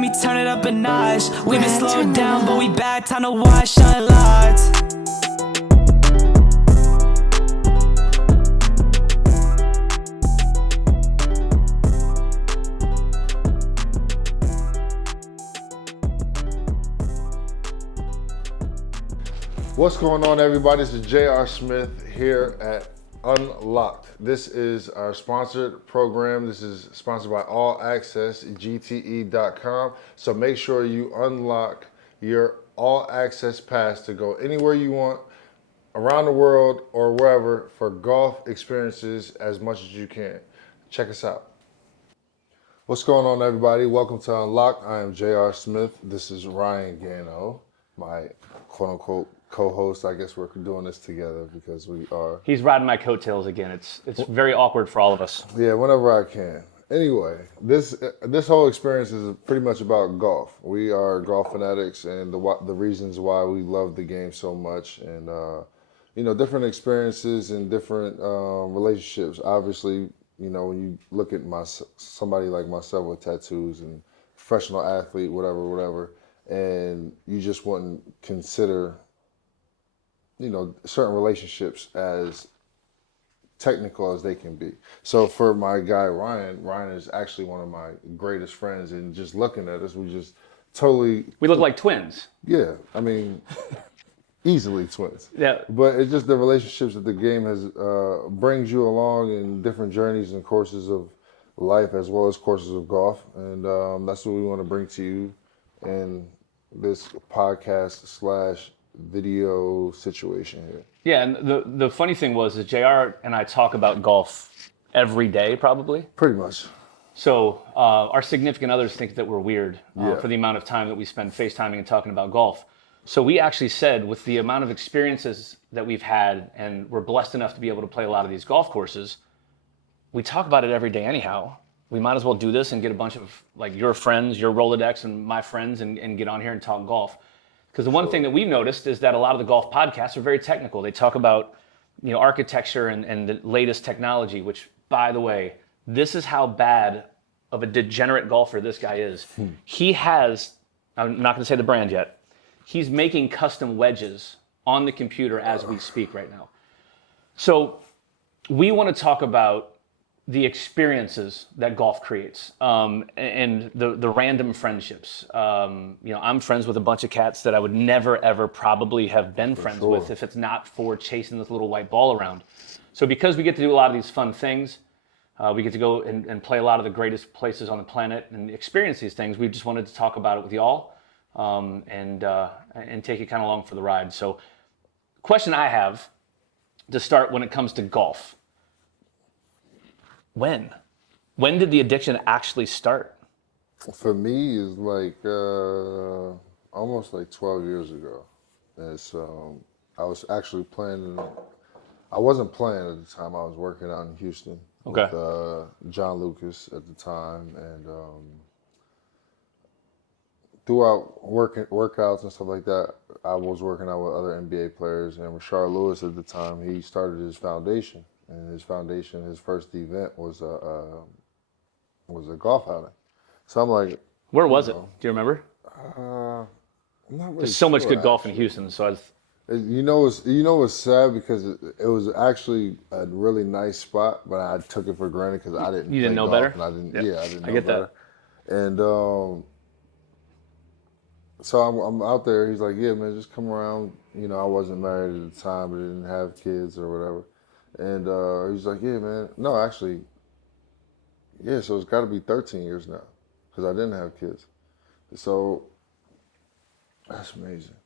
let me turn it up a notch. We've been slowed down, but we back, time to watch, shine lights. What's going on, everybody? This is J.R. Smith here at Unlocked. This is our sponsored program. This is sponsored by All Access GTE.com. So make sure you unlock your All Access pass to go anywhere you want around the world or wherever for golf experiences as much as you can. Check us out. What's going on, everybody? Welcome to Unlocked. I am J.R. Smith. This is Ryan Gano, my quote-unquote co-host. I guess we're doing this together because we are. He's riding my coattails again. It's very awkward for all of us. Yeah, whenever I can. Anyway, this whole experience is pretty much about golf. We are golf fanatics, and the reasons why we love the game so much, and different experiences and different relationships. Obviously, when you look at somebody like myself with tattoos and professional athlete, whatever, and you just wouldn't consider certain relationships as technical as they can be. So for my guy, Ryan is actually one of my greatest friends, and just looking at us, we look like twins. Yeah, I mean, easily twins. Yeah. But it's just the relationships that the game has, brings you along in different journeys and courses of life, as well as courses of golf. And that's what we want to bring to you in this podcast / video situation here. Yeah, and the funny thing was that JR and I talk about golf every day, probably. Pretty much. So our significant others think that we're weird Yeah. for the amount of time that we spend FaceTiming and talking about golf. So we actually said, with the amount of experiences that we've had, and we're blessed enough to be able to play a lot of these golf courses, we talk about it every day anyhow. We might as well do this and get a bunch of like your friends, your Rolodex, and my friends, and get on here and talk golf. Because the one thing that we've noticed is that a lot of the golf podcasts are very technical. They talk about architecture and the latest technology, which, by the way, this is how bad of a degenerate golfer this guy is. He has, I'm not going to say the brand yet, he's making custom wedges on the computer as we speak right now. So we want to talk about the experiences that golf creates, and the random friendships. I'm friends with a bunch of cats that I would never, ever probably have been friends with if it's not for chasing this little white ball around. So because we get to do a lot of these fun things, we get to go and play a lot of the greatest places on the planet and experience these things, we just wanted to talk about it with y'all, and take you kind of along for the ride. So question I have to start when it comes to golf. When did the addiction actually start? For me, it's like almost like 12 years ago. It's, I was actually playing. I wasn't playing at the time. I was working out in Houston with John Lucas at the time, and throughout workouts and stuff like that, I was working out with other NBA players. And Rashard Lewis at the time, he started his foundation. And his foundation, his first event was a golf outing. So I'm like, where was it? Do you remember? I'm not really There's so much good golf actually. in Houston, so It's sad because it was actually a really nice spot, but I took it for granted because I didn't. You didn't play know golf, better. And I didn't. Yep. Yeah, I didn't know I get better. that. And so I'm out there. He's like, yeah, man, just come around. I wasn't married at the time, but I didn't have kids or whatever. And he's like, yeah, man. No, actually, yeah, so it's got to be 13 years now because I didn't have kids. So that's amazing.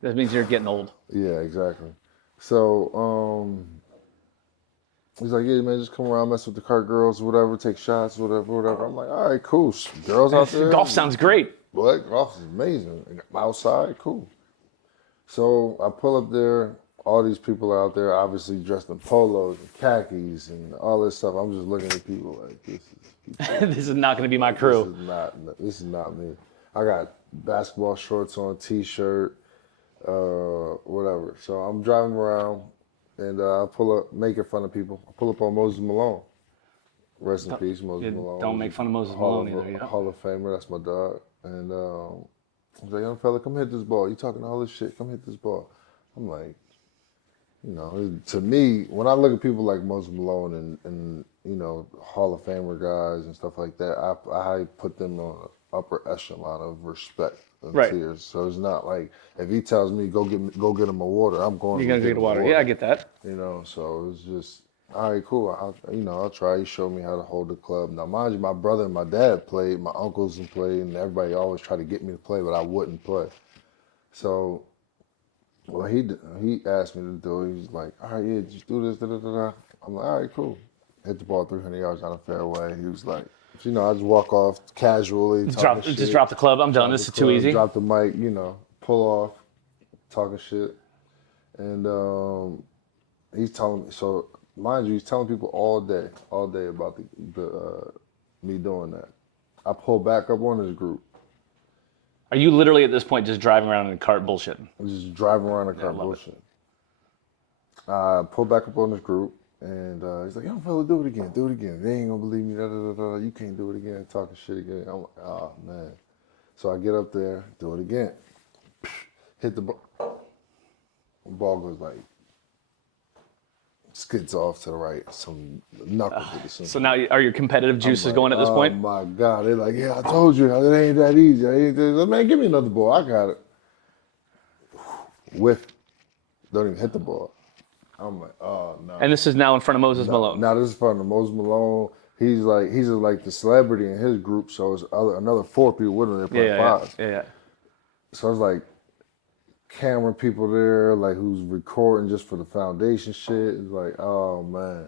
That means you're getting old. Yeah, exactly. So he's like, yeah, man, just come around, mess with the cart girls, whatever, take shots, whatever. I'm like, all right, cool. Girls out there. Golf sounds great. What? Golf is amazing. Outside, cool. So I pull up there. All these people are out there, obviously dressed in polos and khakis and all this stuff. I'm just looking at people like, This is not going to be my crew. This is not me. I got basketball shorts on, t-shirt, whatever. So I'm driving around, and I pull up, making fun of people. I pull up on Moses Malone. Rest in peace, Moses Yeah, Malone. don't make fun of Moses Malone either. Yeah. Hall of Famer, that's my dog. And he's like, young fella, come hit this ball. You talking all this shit, come hit this ball. I'm like, you know, to me, when I look at people like Moses Malone and you know, Hall of Famer guys and stuff like that, I put them on an upper echelon of respect and Right. tears. So it's not like if he tells me go get him a water, I'm going. You're to gonna get water. Yeah, I get that. You know, so it's just all right, cool. I'll try. He showed me how to hold the club. Now, mind you, my brother and my dad played, my uncles and played, and everybody always tried to get me to play, but I wouldn't play. So, well, he asked me to do it. He's like, all right, yeah, just do this, da da da da. I'm like, all right, cool. Hit the ball 300 yards down the fairway. He was like, you know, I just walk off casually. Just drop the club. I'm done. This is too easy. Drop the mic, you know, pull off, talking shit. And he's telling me, so mind you, he's telling people all day about the me doing that. I pull back up on his group. Are you literally at this point just driving around in a cart bullshitting? I'm just driving around in a car bullshit. I pull back up on this group, and he's like, young fella, do it again. They ain't gonna believe me, da, da, da, da. You can't do it again, talking shit again. I'm like, oh, man. So I get up there, do it again. Hit the ball. The ball goes like, skids off to the right, some knuckle. So now are your competitive juices going at this point? Oh, my God. They're like, yeah, I told you, it ain't that easy. Man, give me another ball. I got it. Whiff. Don't even hit the ball. I'm like, oh, no. And this is now in front of Moses Malone. Now this is in front of Moses Malone. He's like the celebrity in his group, so it's another 4 people with him. They're playing 5. Yeah. So it's like camera people there, like who's recording just for the foundation shit. It's like, oh man.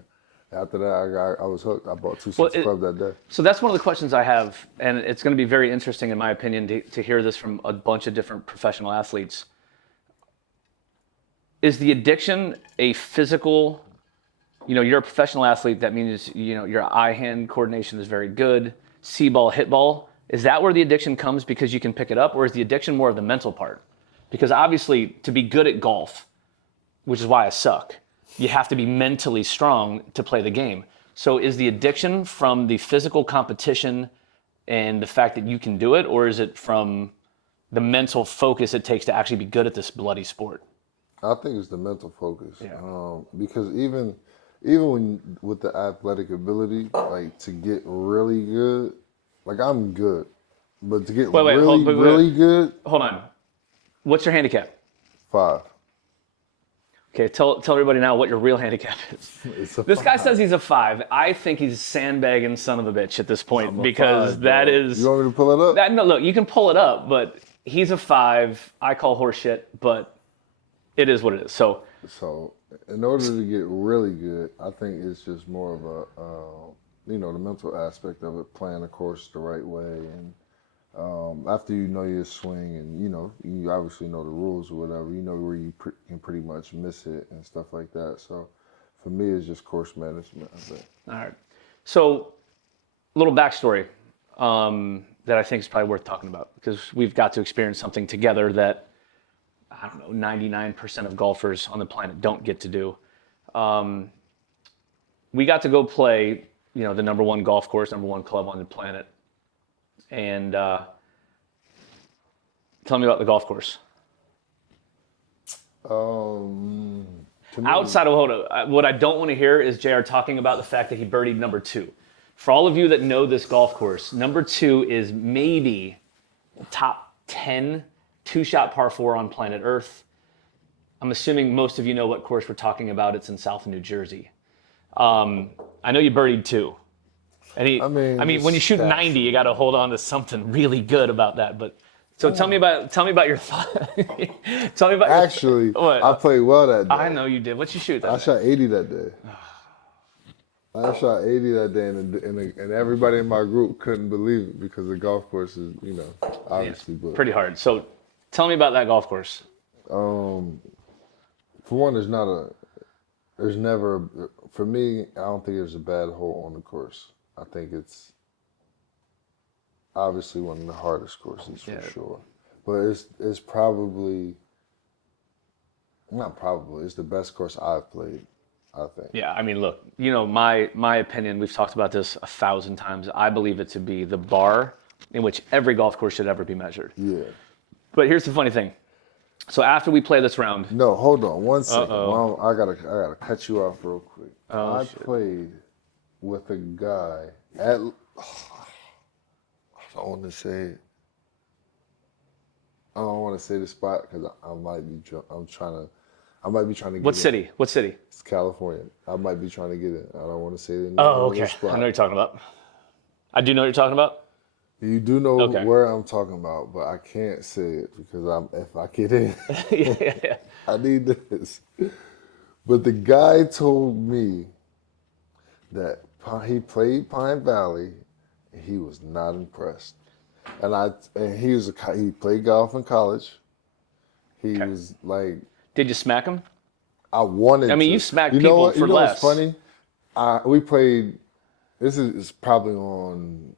After that, I was hooked. I bought 2 cents club that day. So that's one of the questions I have, and it's going to be very interesting, in my opinion, to hear this from a bunch of different professional athletes. Is the addiction a physical? You know, you're a professional athlete. That means, you know, your eye-hand coordination is very good. See ball, hit ball. Is that where the addiction comes because you can pick it up, or is the addiction more of the mental part? Because obviously, to be good at golf, which is why I suck, you have to be mentally strong to play the game. So is the addiction from the physical competition and the fact that you can do it, or is it from the mental focus it takes to actually be good at this bloody sport? I think it's the mental focus. Yeah. Because even when with the athletic ability, like to get really good, like I'm good, but to get really good. Hold on. What's your handicap? 5. Okay, tell everybody now what your real handicap is. This guy says he's a 5. I think he's a sandbagging son of a bitch at this point because 5, that bro. is. You want me to pull it up? No, look, you can pull it up, but he's a 5. I call horse shit, but it is what it is. So in order to get really good, I think it's just more of a, the mental aspect of it, playing the course the right way, and after you know your swing and you obviously know the rules or whatever, you know where you can pretty much miss it and stuff like that. So for me, it's just course management, I think. All right. So a little backstory that I think is probably worth talking about, because we've got to experience something together that, I don't know, 99% of golfers on the planet don't get to do. We got to go play, the number 1 golf course, number 1 club on the planet. And tell me about the golf course. Outside of what I don't want to hear is JR talking about the fact that he birdied number 2. For all of you that know this golf course, number 2 is maybe top 10 2-shot par 4 on planet Earth. I'm assuming most of you know what course we're talking about. It's in South New Jersey. I know you birdied 2. And I mean, when you shoot 90, you got to hold on to something really good about that. But so tell me about your thought. Tell me about Actually, I played well that day. I know you did. What'd you shoot that day? I shot 80 that day. I shot 80 that day, and everybody in my group couldn't believe it because the golf course is, obviously good. Pretty hard. So tell me about that golf course. For one, for me, I don't think there's a bad hole on the course. I think it's obviously one of the hardest courses for sure. But it's it's the best course I've played. I think. Yeah, I mean, look, my opinion, we've talked about this 1,000 times. I believe it to be the bar in which every golf course should ever be measured. Yeah. But here's the funny thing. So after we play this round, No, hold on 1 second. Well, I gotta cut you off real quick. I played with a guy at. I don't want to say it. I don't want to say the spot because I might be. I might be trying to get. What city? What city? It's California. I might be trying to get it. I don't want to say the name Oh, of the okay. spot. I know what you're talking about. I do know what you're talking about. You do know Okay. where I'm talking about, but I can't say it because if I get in, Yeah. I need this. But the guy told me that he played Pine Valley, and he was not impressed. And he played golf in college. He was like, Did you smack him? I wanted. I mean, to. you smack know people what? for less. What's funny? We played. This is probably on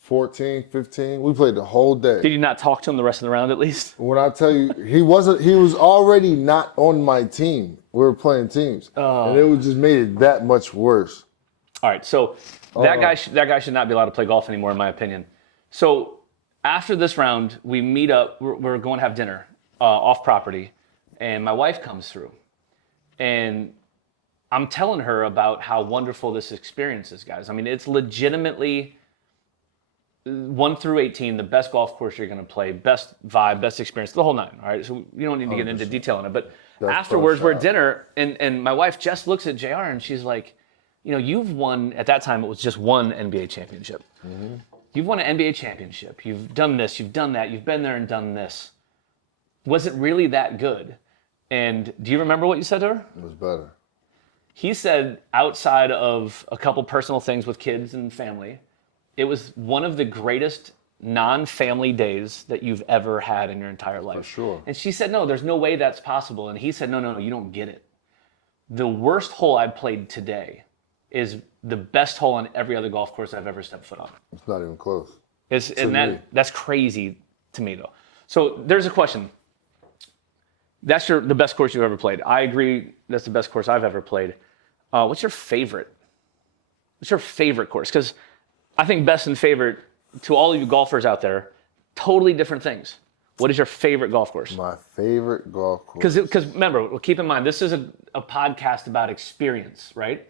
14, 15. We played the whole day. Did you not talk to him the rest of the round at least? When I tell you, he was already not on my team. We were playing teams. And it just made it that much worse. All right, so that guy should not be allowed to play golf anymore, in my opinion. So after this round, we meet up. We're going to have dinner off property, and my wife comes through, and I'm telling her about how wonderful this experience is, guys. I mean, it's legitimately 1 through 18, the best golf course you're going to play, best vibe, best experience, the whole nine. All right, so you don't need to get into detail on it, but afterwards we're at dinner, and my wife just looks at JR and she's like, you've won, at that time it was just one NBA championship. Mm-hmm. You've won an NBA championship. You've done this, you've done that, you've been there and done this. Was it really that good? And do you remember what you said to her? It was better. He said, outside of a couple personal things with kids and family, it was one of the greatest non-family days that you've ever had in your entire life. For sure. And she said, no, there's no way that's possible. And he said, no, you don't get it. The worst hole I've played today is the best hole on every other golf course I've ever stepped foot on. It's not even close. That's crazy to me, though. So there's a question. That's the best course you've ever played. I agree that's the best course I've ever played. What's your favorite? What's your favorite course? Because I think best and favorite, to all of you golfers out there, totally different things. What is your favorite golf course? My favorite golf course. Because remember, keep in mind, this is a podcast about experience, right?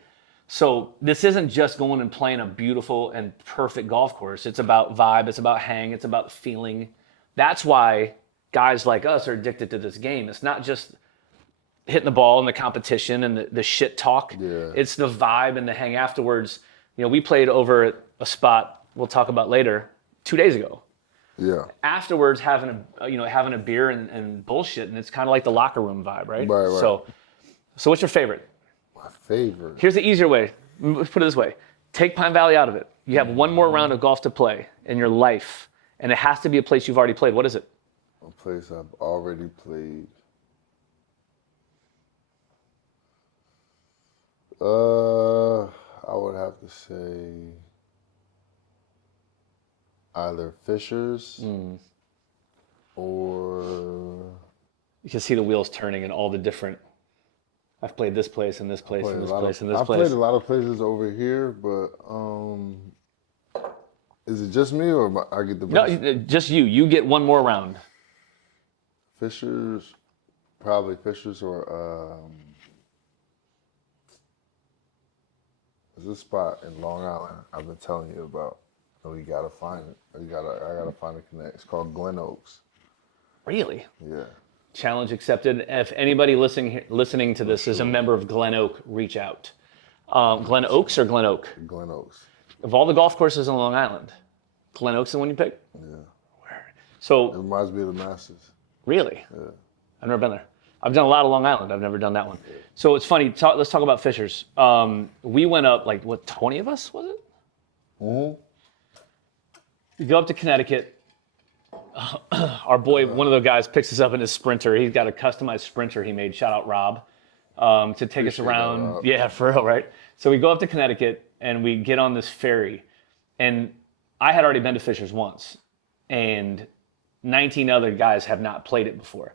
So this isn't just going and playing a beautiful and perfect golf course. It's about vibe. It's about hang. It's about feeling. That's why guys like us are addicted to this game. It's not just hitting the ball and the competition and the shit talk. Yeah. It's the vibe and the hang afterwards. We played over at a spot we'll talk about later 2 days ago. Yeah. Afterwards, having a beer and bullshit, and it's kind of like the locker room vibe, right? Right. So what's your favorite? My favorite. Here's the easier way. Let's put it this way. Take Pine Valley out of it. You have one more round of golf to play in your life, and it has to be a place you've already played. What is it? A place I've already played. I would have to say either Fisher's or... You can see the wheels turning and all the different... I've played this place and this place and this place and this place. I played a lot of places over here, but is it just me or I get the best? No, just you. You get one more round. Fisher's, probably Fisher's or there's a spot in Long Island I've been telling you about. And we gotta find it. I gotta find a connect. It's called Glen Oaks. Really? Yeah. Challenge accepted. If anybody listening to this is a member of Glen Oak, reach out. Glen Oaks or Glen Oak? Glen Oaks. Of all the golf courses on Long Island, Glen Oaks is the one you picked? Yeah. So, It reminds me of the Masters. really? Yeah. I've never been there. I've done a lot of Long Island. I've never done that one. So it's funny. Let's talk about Fisher's. We went up, 20 of us, was it? Mm-hmm. We go up to Connecticut. Our boy, one of the guys, picks us up in his Sprinter. He's got a customized Sprinter he made. Shout out Rob. To take us around. Yeah, for real, right? So we go up to Connecticut and we get on this ferry. And I had already been to Fisher's once. And 19 other guys have not played it before.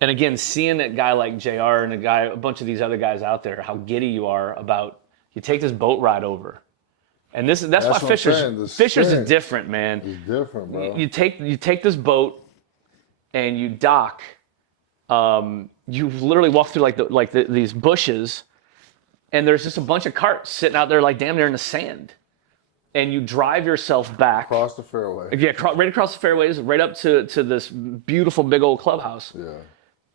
And again, seeing a guy like JR and a bunch of these other guys out there, how giddy you are about, you take this boat ride over. And that's why Fishers is different, man. It's different, bro. You take this boat and you dock. You literally walk through these bushes, and there's just a bunch of carts sitting out there like damn near in the sand. And you drive yourself back Across the fairway. Yeah, right across the fairways, right up to this beautiful big old clubhouse. Yeah.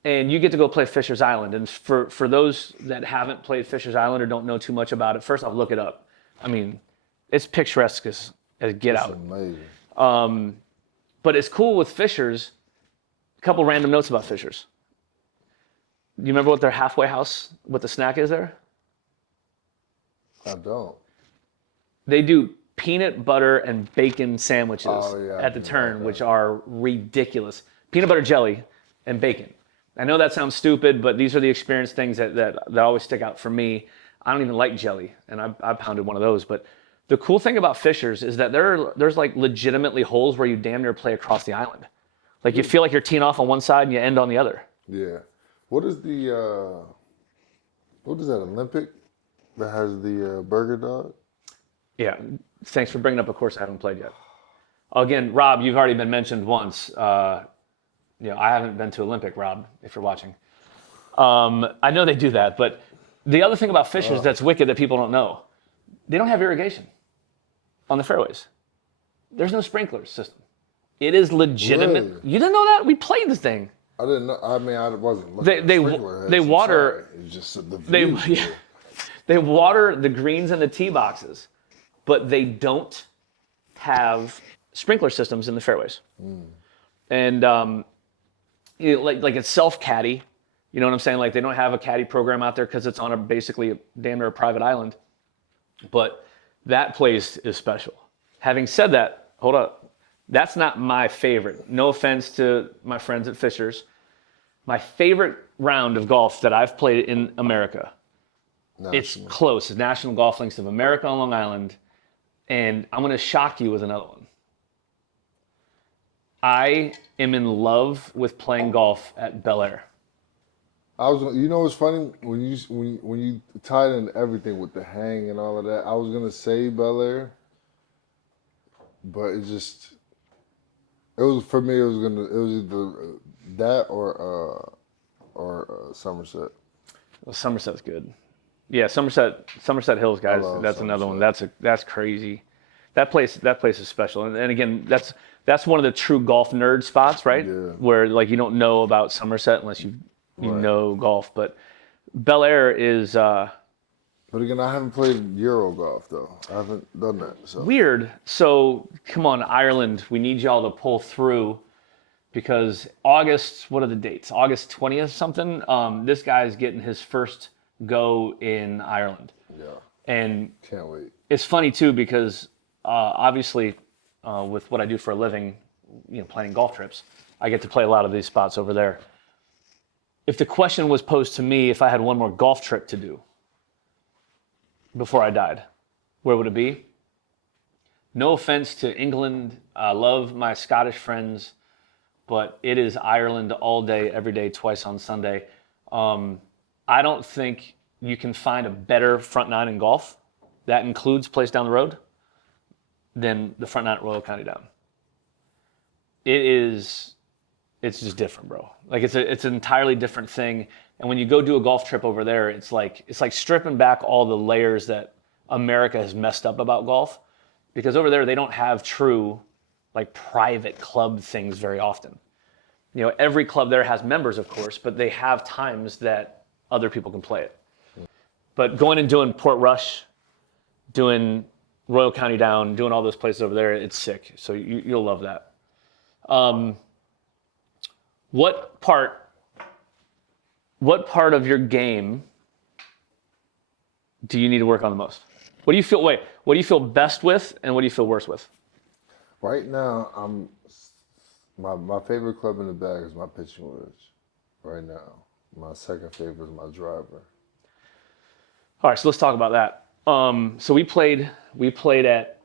And you get to go play Fisher's Island. And for those that haven't played Fisher's Island or don't know too much about it, first off, look it up. I mean, it's picturesque as get out. Amazing. But it's cool with Fisher's. A couple random notes about Fisher's. You remember what their halfway house, what the snack is there? I don't. They do peanut butter and bacon sandwiches at the turn, which are ridiculous. Peanut butter jelly and bacon. I know that sounds stupid, but these are the experience things that always stick out for me. I don't even like jelly, and I pounded one of those. But the cool thing about Fisher's is that there's like legitimately holes where you damn near play across the island. Like you feel like you're teeing off on one side and you end on the other. Yeah. What is that Olympic that has the burger dog? Yeah. Thanks for bringing up a course I haven't played yet. Again, Rob, you've already been mentioned once. I haven't been to Olympic, Rob, if you're watching. I know they do that, but the other thing about Fisher's that's wicked that people don't know, they don't have irrigation on the fairways. There's no sprinkler system. It is legitimate. Really? You didn't know that? We played the thing. I didn't know. I mean, I wasn't looking They water. It's just the view. They water the greens and the tee boxes, but they don't have sprinkler systems in the fairways. And like it's self-caddy. You know what I'm saying? Like they don't have a caddy program out there because it's on basically damn near a private island. But that place is special. Having said that, hold up. That's not my favorite. No offense to my friends at Fisher's. My favorite round of golf that I've played in America, it's close. It's National Golf Links of America on Long Island. And I'm going to shock you with another one. I am in love with playing golf at Bel Air. You know what's funny? When you tied in everything with the hang and all of that, I was going to say Bel Air. But for me, it was either that or Somerset. Well, Somerset's good. Yeah, Somerset Hills, guys. That's another one. That's crazy. That place is special. And again, that's one of the true golf nerd spots, right? Yeah. Where like you don't know about Somerset unless you know golf. But Bel Air is. But again, I haven't played Euro golf though. I haven't done that. So. Weird. So come on, Ireland. We need y'all to pull through because August. What are the dates? August 20th something. This guy's getting his first go in Ireland. Yeah. And can't wait. It's funny too because obviously with what I do for a living, planning golf trips, I get to play a lot of these spots over there. If the question was posed to me if I had one more golf trip to do before I died, where would it be? No offense to England. I love my Scottish friends, but it is Ireland all day, every day, twice on Sunday. I don't think you can find a better front nine in golf that includes place down the road than the front nine at Royal County Down. It's just different, bro. Like it's an entirely different thing. And when you go do a golf trip over there, it's like stripping back all the layers that America has messed up about golf. Because over there, they don't have true, like private club things very often. Every club there has members, of course, but they have times that other people can play it. But going and doing Port Rush, doing Royal County Down, doing all those places over there, it's sick. So you'll love that. What part of your game do you need to work on the most? What do you feel best with and what do you feel worse with? Right now, my favorite club in the bag is my pitching wedge. Right now, my second favorite is my driver. All right, so let's talk about that. So we played at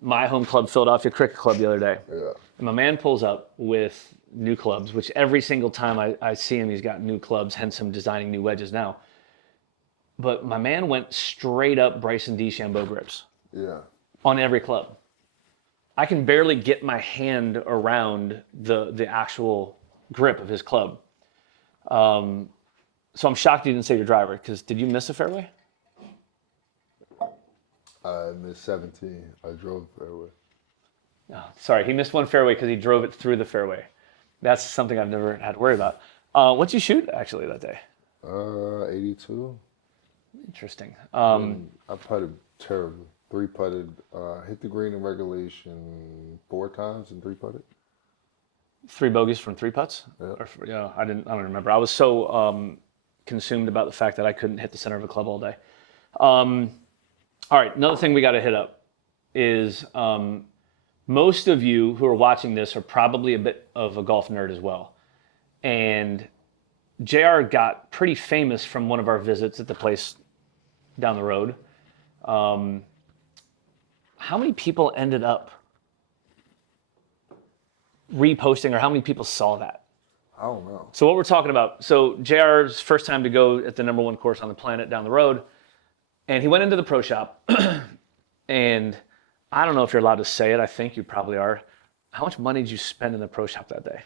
my home club, Philadelphia Cricket Club, the other day. Yeah. And my man pulls up with new clubs, which every single time I see him, he's got new clubs, hence him designing new wedges now. But my man went straight up Bryson DeChambeau grips. Yeah. On every club. I can barely get my hand around the actual grip of his club. So I'm shocked you didn't say your driver, because did you miss a fairway? I missed 17. I drove fairway. Oh, sorry, he missed one fairway because he drove it through the fairway. That's something I've never had to worry about. What'd you shoot, actually, that day? 82. Interesting. I putted terribly. 3-putted. Hit the green in regulation 4 times and 3-putted. 3 bogeys from 3 putts? Yeah. I don't remember. I was so consumed about the fact that I couldn't hit the center of a club all day. All right, another thing we got to hit up is most of you who are watching this are probably a bit of a golf nerd as well. And JR got pretty famous from one of our visits at the place down the road. How many people ended up reposting, or how many people saw that? I don't know. So what we're talking about, so JR's first time to go at the #1 course on the planet down the road, and he went into the pro shop, and I don't know if you're allowed to say it, I think you probably are. How much money did you spend in the pro shop that day?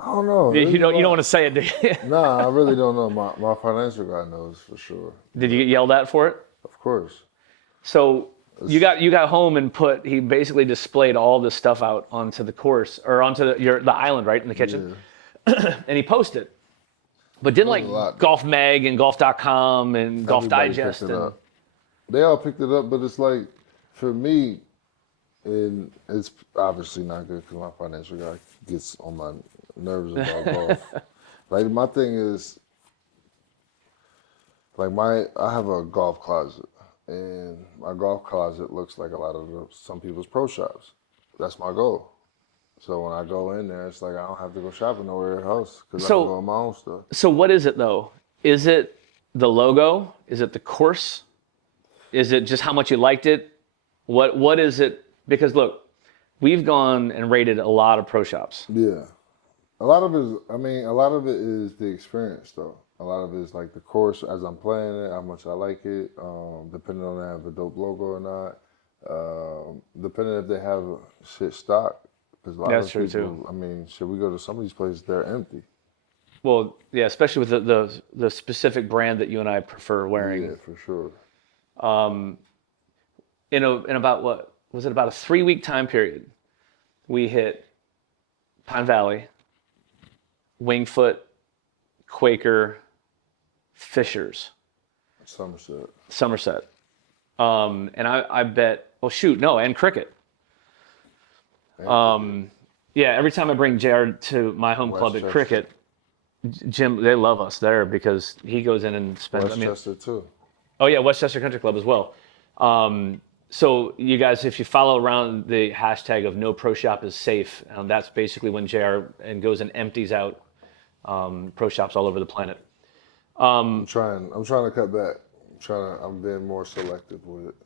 I don't know. You don't want to say it, do you? Nah, I really don't know. My financial guy knows for sure. Did you get yelled at for it? Of course. So you got home and he basically displayed all this stuff out onto the course, or onto the island, right, in the kitchen. Yeah. And he posted. But didn't Golf Mag and Golf.com and Golf Digest and they all picked it up, but it's like, for me, and it's obviously not good because my financial guy gets on my nerves about golf. Like, my thing is, like, I have a golf closet, and my golf closet looks like a lot of some people's pro shops. That's my goal. So when I go in there, it's like I don't have to go shopping nowhere else because I can go on my own stuff. So what is it, though? Is it the logo? Is it the course? Is it just how much you liked it? What is it? Because look, we've gone and rated a lot of pro shops. Yeah. A lot of it is the experience, though. A lot of it is like the course as I'm playing it, how much I like it, depending on if they have a dope logo or not, depending if they have shit stock. Because a lot That's of true people, too. I mean, should we go to some of these places, they're empty. Well, yeah, especially with the specific brand that you and I prefer wearing. Yeah, for sure. In about what was it, about a 3-week time period, we hit Pine Valley, Wingfoot, Quaker, Fishers, Somerset. And I bet, and Cricket. Yeah, every time I bring JR to my home club at Cricket, Jim, they love us there because he goes in and spends. Westchester too. Oh yeah, Westchester Country Club as well. So you guys, if you follow around the hashtag of No Pro Shop is Safe, that's basically when JR goes and empties out pro shops all over the planet. I'm trying to cut back. I'm being more selective with it.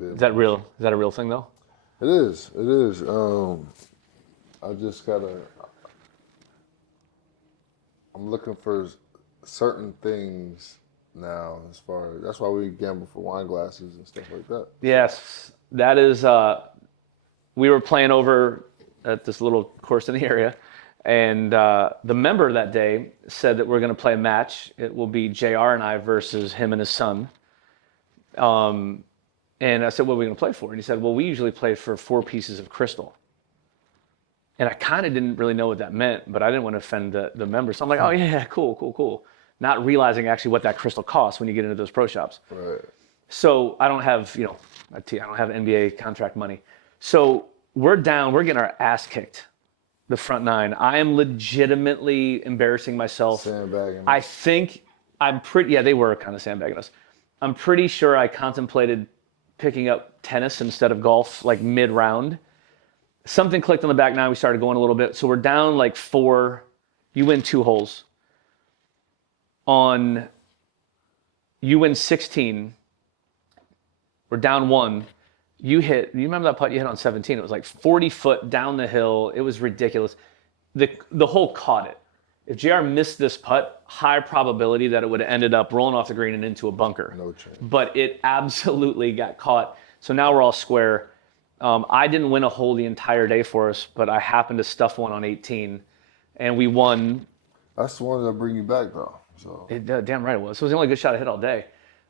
Is that real? Is that a real thing though? It is. I just I'm looking for certain things now, that's why we gamble for wine glasses and stuff like that. Yes, that is, we were playing over at this little course in the area, and the member that day said that we're going to play a match. It will be JR and I versus him and his son. And I said, what are we going to play for? And he said, well, we usually play for 4 pieces of crystal. And I kind of didn't really know what that meant, but I didn't want to offend the members. So I'm like, oh, yeah, cool. Not realizing actually what that crystal costs when you get into those pro shops. Right. So I don't have, I don't have NBA contract money. So we're down, we're getting our ass kicked, the front 9. I am legitimately embarrassing myself. Sandbagging. I think they were kind of sandbagging us. I'm pretty sure I contemplated picking up tennis instead of golf, like mid-round. Something clicked on the back 9. We started going a little bit. So we're down like 4. You win 2 holes. You win 16. We're down 1. You remember that putt you hit on 17? It was like 40 foot down the hill. It was ridiculous. The hole caught it. If JR missed this putt, high probability that it would have ended up rolling off the green and into a bunker. No chance. But it absolutely got caught. So now we're all square. I didn't win a hole the entire day for us, but I happened to stuff one on 18, and we won. That's the one that bring you back, though. So Damn right it was. So it was the only good shot I hit all day.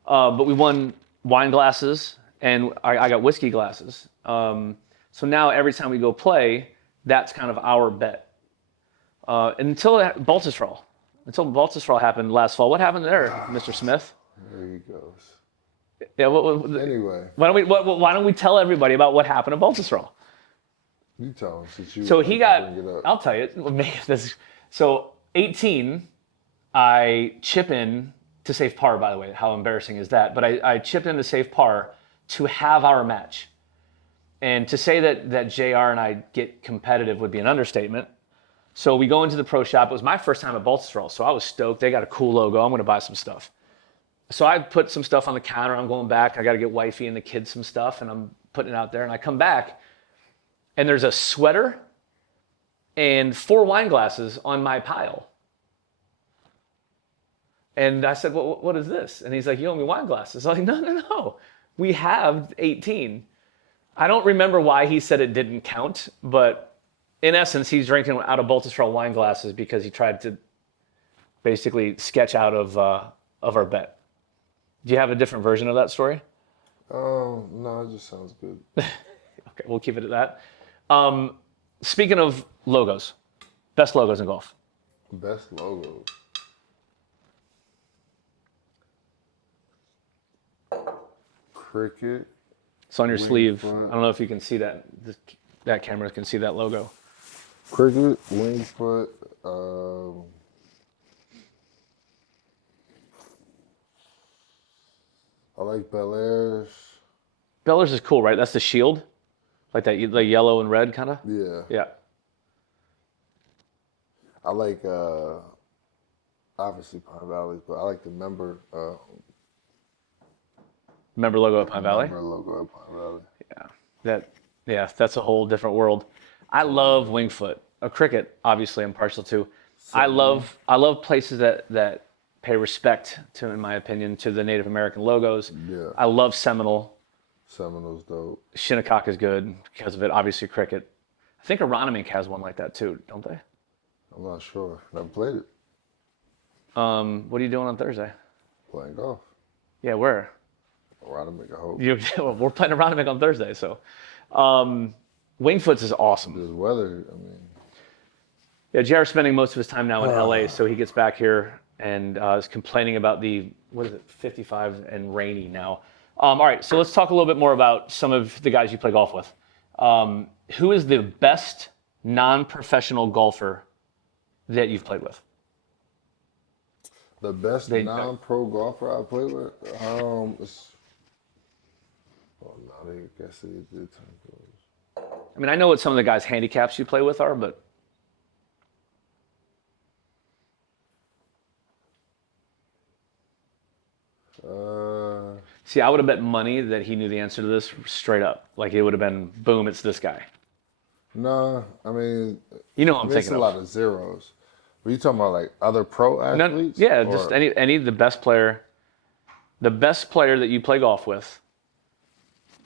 But we won wine glasses, and I got whiskey glasses. So now every time we go play, that's kind of our bet. Until Baltusrol happened last fall. What happened there, Mr. Smith? there he goes. Yeah. Anyway, Why don't we tell everybody about what happened at Baltusrol? you tell him since you. So he got. bring it up. I'll tell you. So 18, I chip in to save par. By the way, how embarrassing is that? But I chipped in to save par to have our match, and to say that JR and I get competitive would be an understatement. So we go into the pro shop. It was my first time at Baltusrol, so I was stoked. They got a cool logo. I'm going to buy some stuff. So I put some stuff on the counter. I'm going back. I got to get wifey and the kids some stuff, and I'm putting it out there. And I come back, and there's a sweater and 4 wine glasses on my pile. And I said, well, what is this? And he's like, you owe me wine glasses. I was like, no. We have 18. I don't remember why he said it didn't count, but in essence, he's drinking out of Baltusrol wine glasses because he tried to basically sketch out of our bet. Do you have a different version of that story? No, it just sounds good. Okay, we'll keep it at that. Speaking of logos, best logos in golf. Best logo. Cricket. It's on your sleeve. front. I don't know if you can see that. That camera can see that logo. Cricket, Wingfoot, I like Bel Air's. Beller's is cool, right? That's the shield, like that, like yellow and red kind of. Yeah. Yeah. I like, obviously Pine Valley, but I like the member Member logo at Pine Valley. member logo at Pine Valley. That's a whole different world. I love Wingfoot. A cricket, obviously, I'm partial to. I love places that pay respect to, in my opinion, to the Native American logos. Yeah. I love Seminole. Seminole's dope. Shinnecock is good because of it. Obviously, cricket. I think Aronimink has one like that too, don't they? I'm not sure. Never played it. What are you doing on Thursday? Playing golf. Yeah, where? Around to make a hope. We're playing Aronimink on Thursday, so. Wingfoot's is awesome. There's weather. I mean, Yeah, JR's spending most of his time now in LA, so he gets back here and is complaining about the, 55 and rainy now. All right, so let's talk a little bit more about some of the guys you play golf with. Who is the best non-professional golfer that you've played with? the best non-pro golfer I played with. I guess it did turn close. I mean, I know what some of the guys' handicaps you play with are, but see, I would have bet money that he knew the answer to this straight up. Like it would have been, boom, it's this guy. No, I mean, you know what I'm there's thinking a of. lot of zeros. Were you talking about like other pro athletes? Yeah, just any the best player that you play golf with.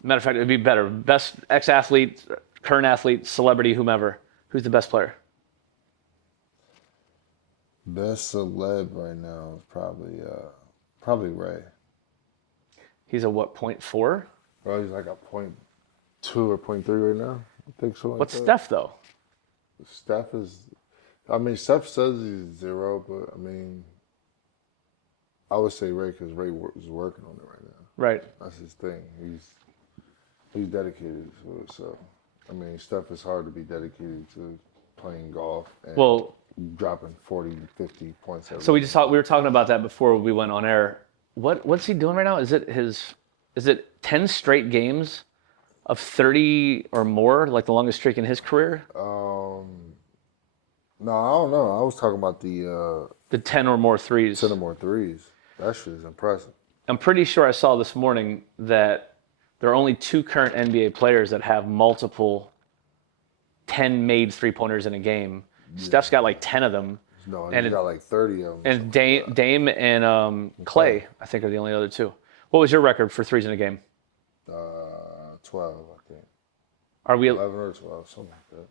Matter of fact, it'd be better. Best ex-athlete, current athlete, celebrity, whomever. Who's the best player? Best celeb right now is probably Ray. He's a what, 0.4? Oh, he's like a 0.2 or 0.3 right now. I think so. What's Steph though? Steph Steph says he's 0, but I mean, I would say Ray because Ray is working on it right now. Right. That's his thing. He's dedicated to it. So, I mean, Steph is hard to be dedicated to playing golf and dropping 40 to 50 points every So we were talking about that before we went on air. What's he doing right now? Is it 10 straight games of 30 or more, like the longest streak in his career? No, I don't know. I was talking about the 10 or more threes. 10 or more threes. That shit is impressive. I'm pretty sure I saw this morning that there are only 2 current NBA players that have multiple 10 made three-pointers in a game. Yeah. Steph's got like 10 of them. No, he's got like 30 of them. And Dame and Clay, I think, are the only other 2. What was your record for threes in a game? 12, I think. Are we 11 or 12, something like that.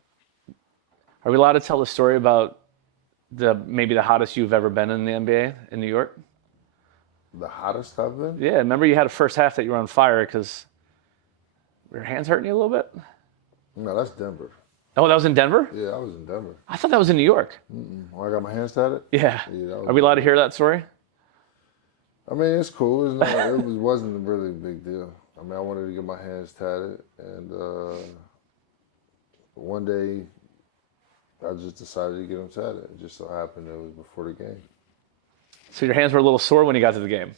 Are we allowed to tell the story about maybe the hottest you've ever been in the NBA in New York? The hottest I've been? Yeah, remember you had a first half that you were on fire because your hands hurting you a little bit? No, that's Denver. Oh, that was in Denver? Yeah, I was in Denver. I thought that was in New York. I got my hands tatted? Yeah. Are we allowed to hear that story? I mean, it's cool. It wasn't really a big deal. I mean, I wanted to get my hands tatted, and one day I just decided to get them tatted. It just so happened it was before the game. So your hands were a little sore when you got to the game.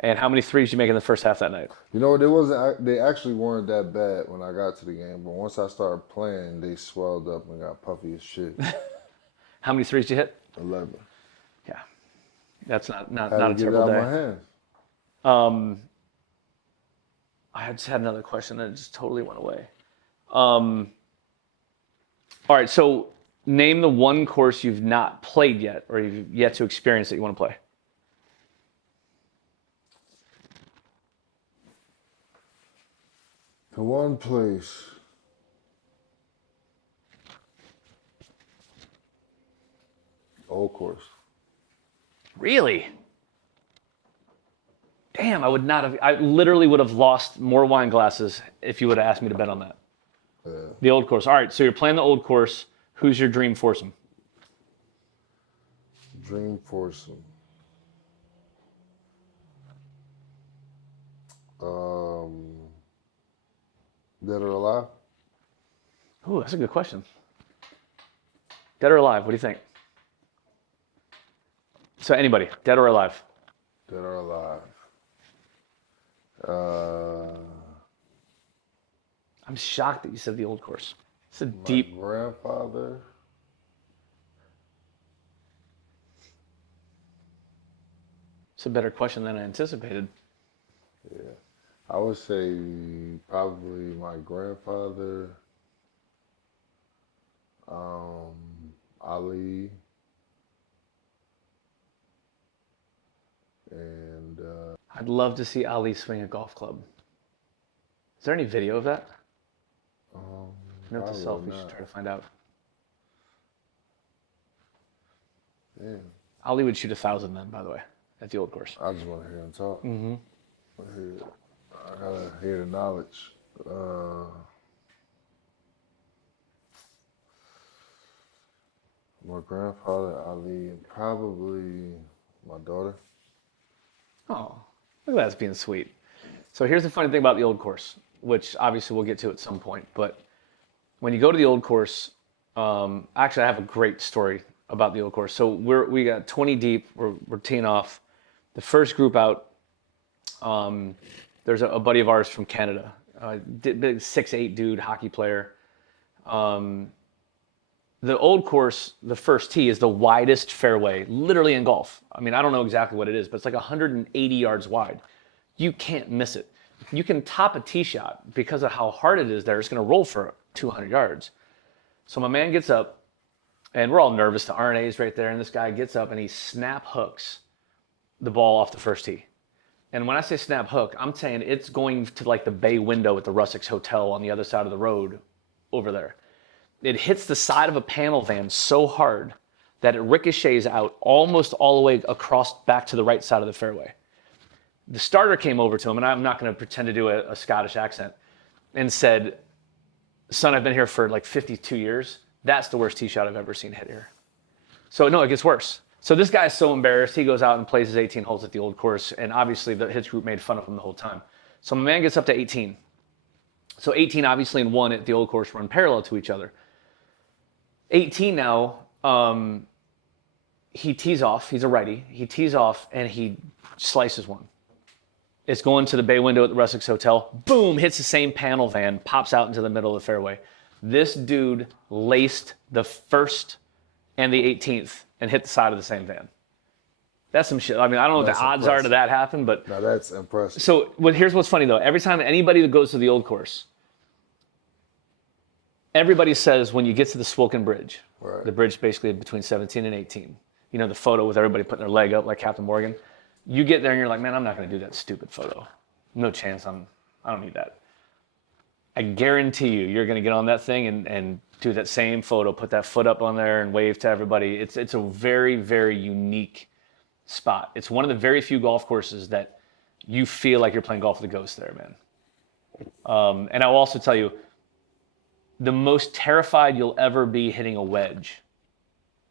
And how many threes did you make in the first half that night? You know, they actually weren't that bad when I got to the game, but once I started playing, they swelled up and got puffy as shit. How many threes did you hit? 11. Yeah. That's not a Had to terrible get it day. out of my hands. I just had another question that just totally went away. All right, so name the one course you've not played yet or you've yet to experience that you want to play. The one place. Old course. Really? Damn, I literally would have lost more wine glasses if you would have asked me to bet on that. Yeah. The old course. All right, so you're playing the old course. Who's your dream foursome? Dream foursome. Dead or alive? Ooh, that's a good question. Dead or alive? What do you think? So anybody, dead or alive? Dead or alive. I'm shocked that you said the old course. It's a My deep. grandfather. It's a better question than I anticipated. Yeah. I would say probably my grandfather, Ali, and I'd love to see Ali swing a golf club. Is there any video of that? Note to self, we should try to find out. yeah. Ali would shoot 1,000 then, by the way, at the old course. I just want to hear him talk. Mm-hmm. I gotta hear the knowledge. My grandfather, Ali, and probably my daughter. Oh, look at that, being sweet. So here's the funny thing about the old course, which obviously we'll get to at some point. But when you go to the old course, actually I have a great story about the old course. So we got 20 deep. We're teeing off. The first group out, there's a buddy of ours from Canada, big 6'8" dude, hockey player. The old course, the first tee is the widest fairway, literally in golf. I mean, I don't know exactly what it is, but it's like 180 yards wide. You can't miss it. You can top a tee shot because of how hard it is there. It's going to roll for 200 yards. So my man gets up, and we're all nervous. The RNA's right there, and this guy gets up, and he snap hooks the ball off the first tee. And when I say snap hook, I'm saying it's going to like the bay window at the Russex Hotel on the other side of the road over there. It hits the side of a panel van so hard that it ricochets out almost all the way across back to the right side of the fairway. The starter came over to him, and I'm not going to pretend to do a Scottish accent, and said, "Son, I've been here for like 52 years. That's the worst tee shot I've ever seen hit here." So no, it gets worse. So this guy's so embarrassed, he goes out and plays his 18 holes at the old course, and obviously his group made fun of him the whole time. So my man gets up to 18. So 18 obviously and 1 at the old course run parallel to each other. 18 now, he tees off. He's a righty. He tees off, and he slices one. It's going to the bay window at the Russex Hotel. Boom, hits the same panel van, pops out into the middle of the fairway. This dude laced the first and the 18th and hit the side of the same van. That's some shit. I mean, I don't know what the odds are to that happen, but Now that's impressive. so here's what's funny though. Every time anybody that goes to the old course, everybody says when you get to the Swilken Bridge, Right. the bridge basically between 17 and 18, you know, the photo with everybody putting their leg up like Captain Morgan. You get there and you're like, man, I'm not going to do that stupid photo. No chance. I don't need that. I guarantee you're going to get on that thing and do that same photo, put that foot up on there and wave to everybody. It's a very, very unique spot. It's one of the very few golf courses that you feel like you're playing golf with a ghost there, man. And I'll also tell you, the most terrified you'll ever be hitting a wedge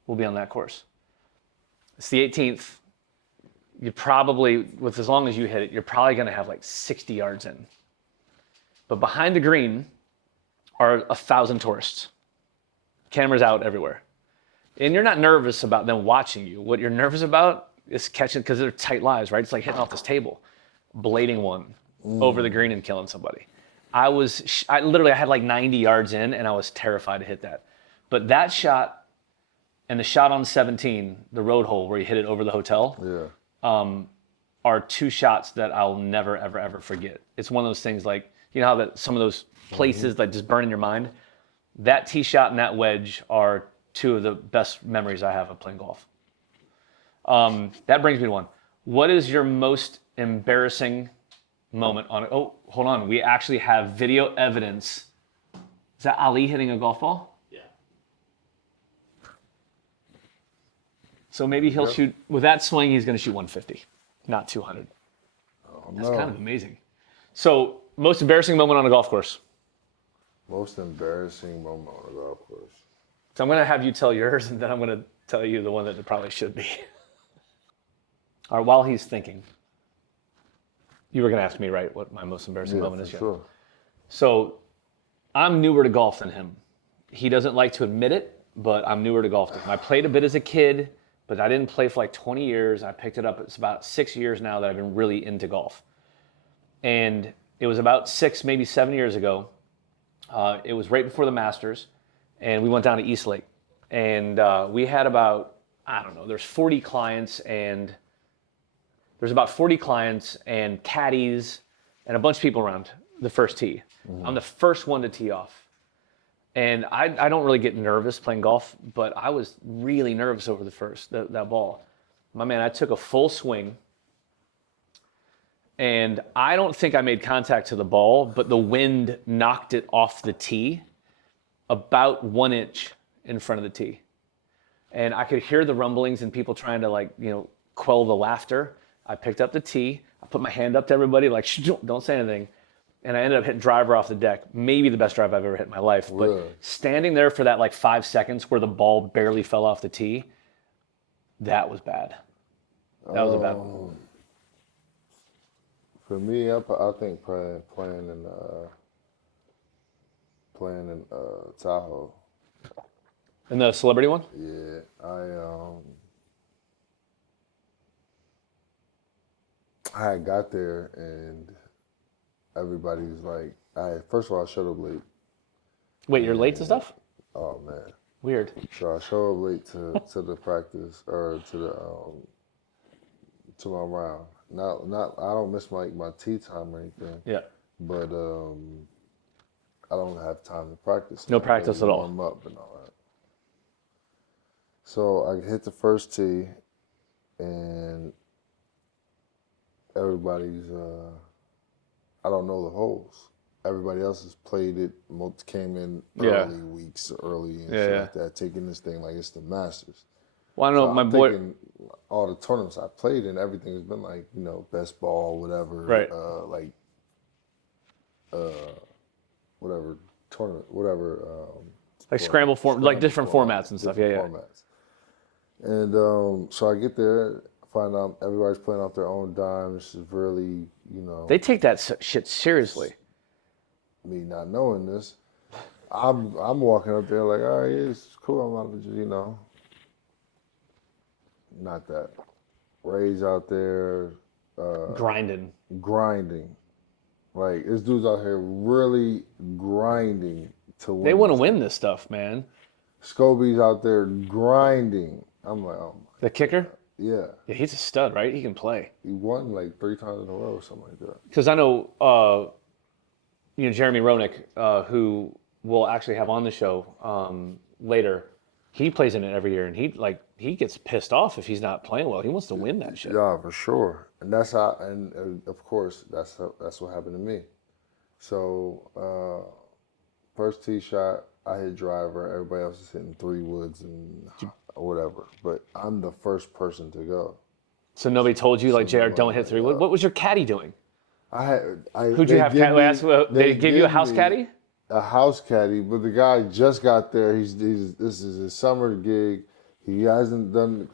will be on that course. It's the 18th. You probably, with as long as you hit it, you're probably going to have like 60 yards in. But behind the green are 1,000 tourists. Cameras out everywhere. And you're not nervous about them watching you. What you're nervous about is catching, because they're tight lies, right? It's like hitting off this table, blading one over the green and killing somebody. I literally had like 90 yards in and I was terrified to hit that. But that shot and the shot on 17, the road hole where you hit it over the hotel, are two shots that I'll never, ever, ever forget. It's one of those things like, you know how that some of those places like just burn in your mind? That tee shot and that wedge are two of the best memories I have of playing golf. That brings me to one. What is your most embarrassing moment on it? Oh, hold on. We actually have video evidence. Is that Ali hitting a golf ball? Yeah. So maybe he'll shoot, with that swing, he's going to shoot 150, not 200. Oh, That's kind of amazing. So, most embarrassing moment on a golf course? Most embarrassing moment on a golf course. So I'm going to have you tell yours, and then I'm going to tell you the one that it probably should be. All right, while he's thinking, you were going to ask me, right, what my most embarrassing moment is? Sure. So I'm newer to golf than him. He doesn't like to admit it, but I'm newer to golf than him. I played a bit as a kid, but I didn't play for like 20 years. I picked it up. It's about 6 years now that I've been really into golf. And it was about 6, maybe 7 years ago. It was right before the Masters, and we went down to East Lake. And we had about, I don't know, there's 40 clients, and there's about 40 clients and caddies and a bunch of people around the first tee. I'm the first one to tee off. And I don't really get nervous playing golf, but I was really nervous over that ball. My man, I took a full swing, and I don't think I made contact to the ball, but the wind knocked it off the tee about 1 inch in front of the tee. And I could hear the rumblings and people trying to quell the laughter. I picked up the tee. I put my hand up to everybody like, shh, don't say anything. And I ended up hitting driver off the deck. Maybe the best drive I've ever hit in my life. But Really? Standing there for that like 5 seconds where the ball barely fell off the tee, that was bad. That was a bad one. For me, I think playing in Tahoe. And the celebrity one? Yeah, I had got there and everybody was like, first of all, I showed up late. Wait, you're late to stuff? Oh man. Weird. So I showed up late to the practice or to my round. Not I don't miss my tee time or anything. Yeah. But I don't have time to practice. No practice at all. Warm up and all that. So I hit the first tee, and everybody's I don't know the holes. Everybody else has played it. Most came in weeks early and shit like that, taking this thing like it's the Masters. Well, I don't know, my boy. All the tournaments I played in, everything has been like, best ball, whatever. Right. Whatever tournament, whatever. Like scramble form, like different formats and stuff. Yeah. Formats. And so I get there, find out everybody's playing off their own dime. This is really, They take that shit seriously. Me not knowing this, I'm walking up there like, all right, it's cool. I'm out to just, not that. Ray's out there. Grinding. Like, this dude's out here really grinding to win. They want to win this stuff, man. Scobie's out there grinding. I'm like, oh my. The kicker? Yeah. Yeah, he's a stud, right? He can play. He won like 3 times in a row or something like that. Because I know, Jeremy Roenick, who we'll actually have on the show later. He plays in it every year, and he gets pissed off if he's not playing well. He wants to win that shit. Yeah, for sure. And that's how. And of course, that's what happened to me. So first tee shot, I hit driver. Everybody else is hitting 3 woods and whatever. But I'm the first person to go. So nobody told you, like, JR, don't hit 3 wood? What was your caddy doing? Who'd you have? They give you a house caddy? A house caddy, but the guy just got there. This is his summer gig. He hasn't done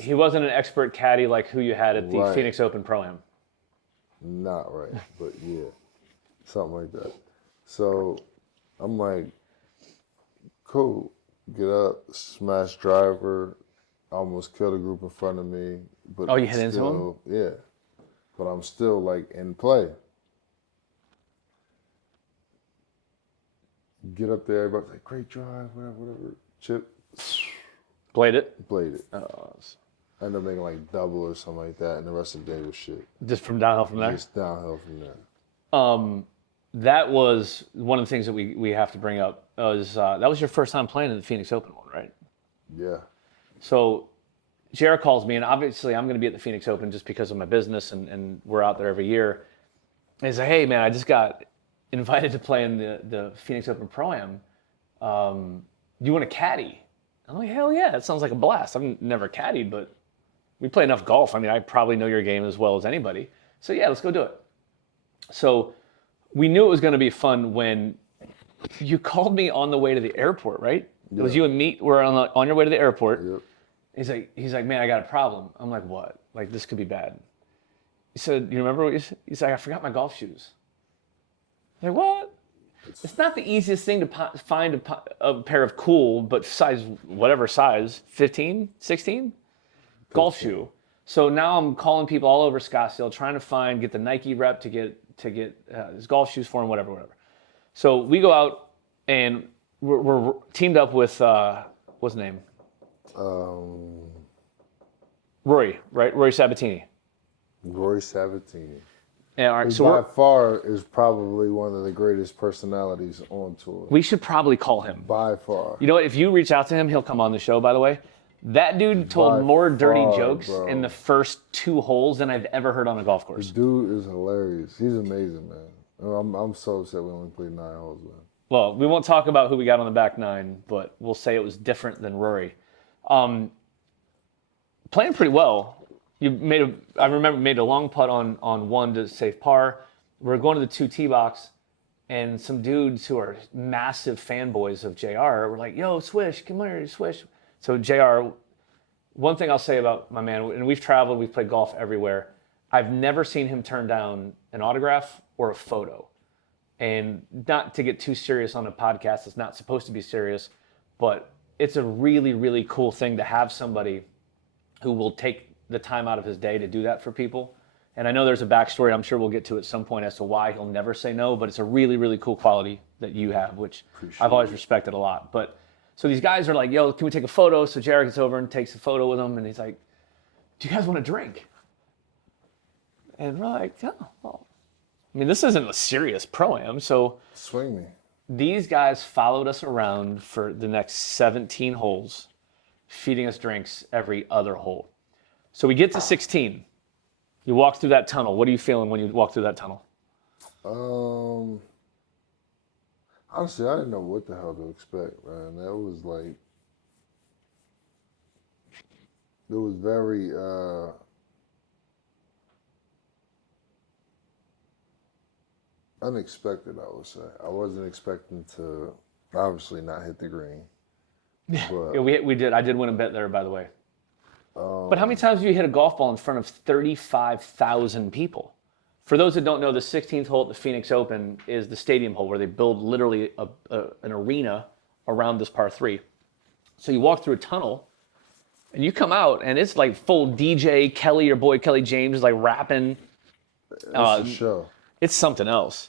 He wasn't an expert caddy like who you had at the Phoenix Open Pro-Am. Not right, but yeah, something like that. So I'm like, cool. Get up, smash driver, almost killed a group in front of me. But you hit into him? Yeah, but I'm still like in play. Get up there, everybody's like, great drive, whatever. Chip. Played it? Played it. I ended up making like double or something like that, and the rest of the day was shit. Just from downhill from there? Just downhill from there. That was one of the things that we have to bring up. That was your first time playing in the Phoenix Open one, right? Yeah. So JR calls me, and obviously I'm going to be at the Phoenix Open just because of my business, and we're out there every year. And he's like, hey, man, I just got invited to play in the Phoenix Open Pro-Am. You want a caddy? I'm like, hell yeah, that sounds like a blast. I've never caddied, but we play enough golf. I mean, I probably know your game as well as anybody. So yeah, let's go do it. So we knew it was going to be fun when you called me on the way to the airport, right? Yeah. It was you and me were on your way to the airport. Yep. He's like, man, I got a problem. I'm like, what? Like, this could be bad. He said, you remember what you said? He's like, I forgot my golf shoes. I'm like, what? It's not the easiest thing to find a pair of cool, but size, whatever size, 15, 16? Golf shoe. So now I'm calling people all over Scottsdale trying to get the Nike rep to get his golf shoes for him, whatever. So we go out and we're teamed up with, what's his name? Rory, right? Rory Sabatini. Rory Sabatini. Yeah, all right, who so by far is probably one of the greatest personalities on tour. We should probably call him. By far. You know what? If you reach out to him, he'll come on the show, by the way. That dude told more dirty jokes in the first 2 holes than I've ever heard on a golf course. The dude is hilarious. He's amazing, man. I'm so upset we only played 9 holes, man. Well, we won't talk about who we got on the back 9, but we'll say it was different than Rory. Playing pretty well. I remember made a long putt on 1 to save par. We're going to the 2 tee box, and some dudes who are massive fanboys of JR were like, yo, Swish, come here, Swish. So JR, one thing I'll say about my man, and we've traveled, we've played golf everywhere, I've never seen him turn down an autograph or a photo. And not to get too serious on a podcast, it's not supposed to be serious, but it's a really, really cool thing to have somebody who will take the time out of his day to do that for people. And I know there's a backstory I'm sure we'll get to at some point as to why he'll never say no, but it's a really, really cool quality that you have, which I've always respected a lot. But so these guys are like, yo, can we take a photo? So Jared gets over and takes a photo with them, and he's like, do you guys want a drink? And we're like, oh, well, I mean, this isn't a serious Pro-Am, so swing me. These guys followed us around for the next 17 holes, feeding us drinks every other hole. So we get to 16. You walk through that tunnel. What are you feeling when you walk through that tunnel? Honestly, I didn't know what the hell to expect, man. That was like, it was very, unexpected, I would say. I wasn't expecting to, obviously, not hit the green. But, yeah, we did. I did win a bet there, by the way. But how many times have you hit a golf ball in front of 35,000 people? For those that don't know, the 16th hole at the Phoenix Open is the stadium hole where they build literally an arena around this par 3. So you walk through a tunnel, and you come out, and it's like full DJ Kelly, your boy Kelly James, is like rapping. It's a show. It's something else.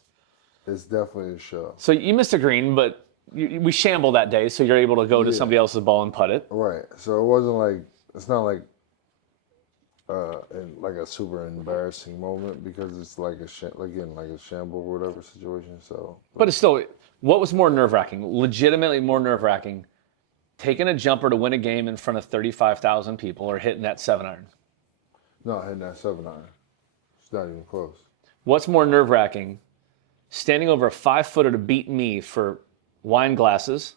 It's definitely a show. So you missed a green, but we shamble that day, so you're able to go to somebody else's ball and putt it. Right. So it wasn't like, it's not like and like a super embarrassing moment because it's like like a shamble or whatever situation. So, But it's still, what was more nerve-wracking? Legitimately more nerve-wracking, taking a jumper to win a game in front of 35,000 people or hitting that 7-iron? no, hitting that 7-iron. It's not even close. What's more nerve-wracking, standing over a 5-footer to beat me for wine glasses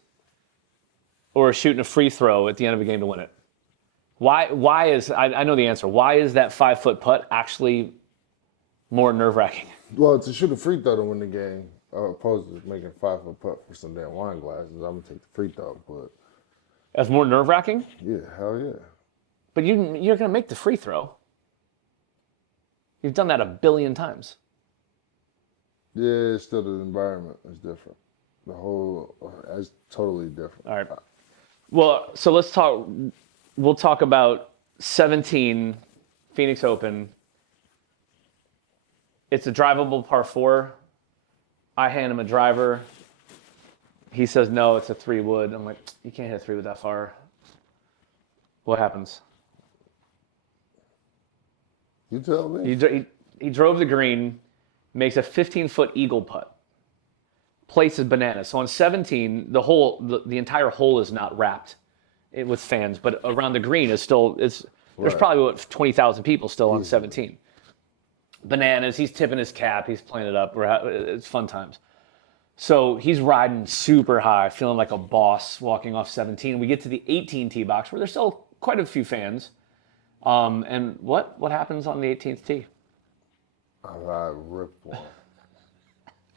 or shooting a free throw at the end of a game to win it? Why is, I know the answer, why is that 5-foot putt actually more nerve-wracking? Well, to shoot a free throw to win the game, opposed to making a 5-foot putt for some damn wine glasses, I'm gonna take the free throw. But That's more nerve-wracking? yeah, hell yeah. But you're going to make the free throw. You've done that 1 billion times. Yeah, it's still the environment is different. The whole is totally different. All right. Well, so let's talk. We'll talk about 17 Phoenix Open. It's a drivable par 4. I hand him a driver. He says, no, it's a 3-wood. I'm like, you can't hit a 3-wood that far. What happens? You tell me. He drove the green, makes a 15-foot eagle putt. Place is bananas. So on 17, the entire hole is not wrapped with fans, but around the green is still, there's Right. probably 20,000 people still on 17. Bananas. He's tipping his cap. He's playing it up. It's fun times. So he's riding super high, feeling like a boss walking off 17. We get to the 18 tee box where there's still quite a few fans. And what happens on the 18th tee? I ripped one.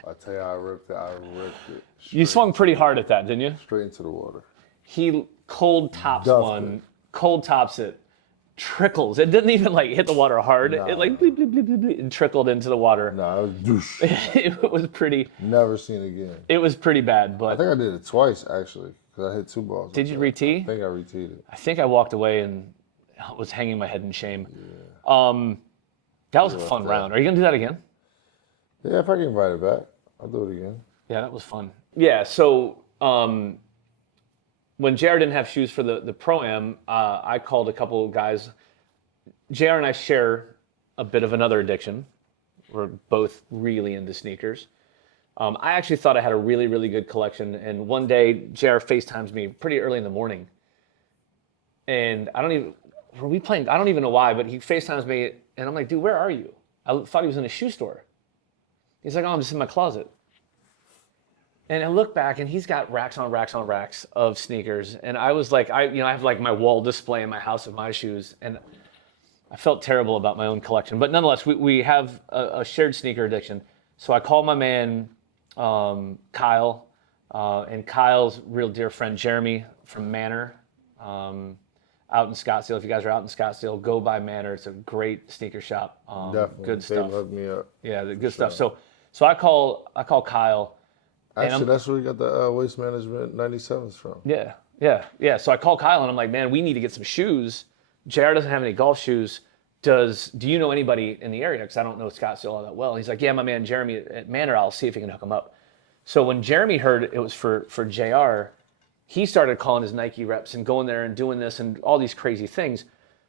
I tell you, I ripped it. You swung pretty hard at that, didn't you? Straight into the water. He cold tops Duffed one, it. cold tops it, trickles. It didn't even like hit the water hard. Nah. It like bleep, bleep, bleep, bleep, bleep, and trickled into the water. Nah, it was douche. It was pretty. Never seen it again. It was pretty bad. I But think I did it twice actually, because I hit 2 balls. did you I re-tee? think I re-teed it. I think I walked away and was hanging my head in shame. That was a fun round. Are you gonna do that again? Yeah, if I get invited back, I'll do it again. Yeah, that was fun. Yeah, so when JR didn't have shoes for the Pro-Am, I called a couple of guys. JR and I share a bit of another addiction. We're both really into sneakers. I actually thought I had a really, really good collection, and one day JR FaceTimes me pretty early in the morning. And I don't even know why, but he FaceTimes me, and I'm like, dude, where are you? I thought he was in a shoe store. He's like, oh, I'm just in my closet. And I look back, and he's got racks on racks on racks of sneakers. And I was like, I have like my wall display in my house of my shoes, and I felt terrible about my own collection. But nonetheless, we have a shared sneaker addiction. So I called my man, Kyle, and Kyle's real dear friend, Jeremy from Manor, out in Scottsdale. If you guys are out in Scottsdale, go by Manor. It's a great sneaker shop. Definitely. Good They stuff. hooked me up. Yeah, the good stuff. So I call Kyle. Actually, that's where we got the Waste Management 97s from. Yeah. So I call Kyle and I'm like, man, we need to get some shoes. JR doesn't have any golf shoes. Do you know anybody in the area? Because I don't know Scottsdale all that well. And he's like, yeah, my man Jeremy at Manor, I'll see if he can hook him up. So when Jeremy heard it was for JR, he started calling his Nike reps and going there and doing this and all these crazy things.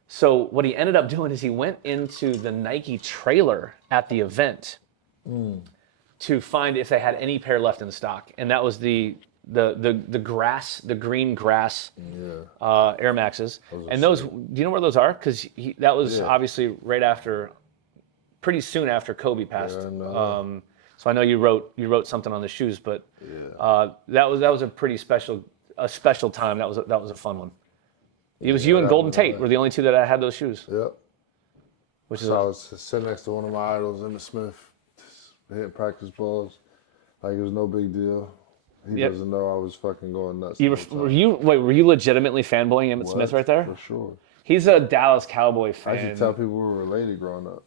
So what he ended up doing is he went into the Nike trailer at the event to find if they had any pair left in stock. And that was the green grass Air Maxes. And those, do you know where those are? Because that was obviously pretty soon after Kobe passed. Yeah, I know. So I know you wrote something on the shoes, but that was a pretty special time. That was a fun one. It was you and Golden Tate were the only two that I had those shoes. Yep. Which is So I was sitting next to one of my idols, Emmitt Smith, hitting practice balls like it was no big deal. He doesn't know I was fucking going nuts. were you legitimately fanboying Emmitt Smith right there? For sure. He's a Dallas Cowboy fan. I used to tell people we were related growing up.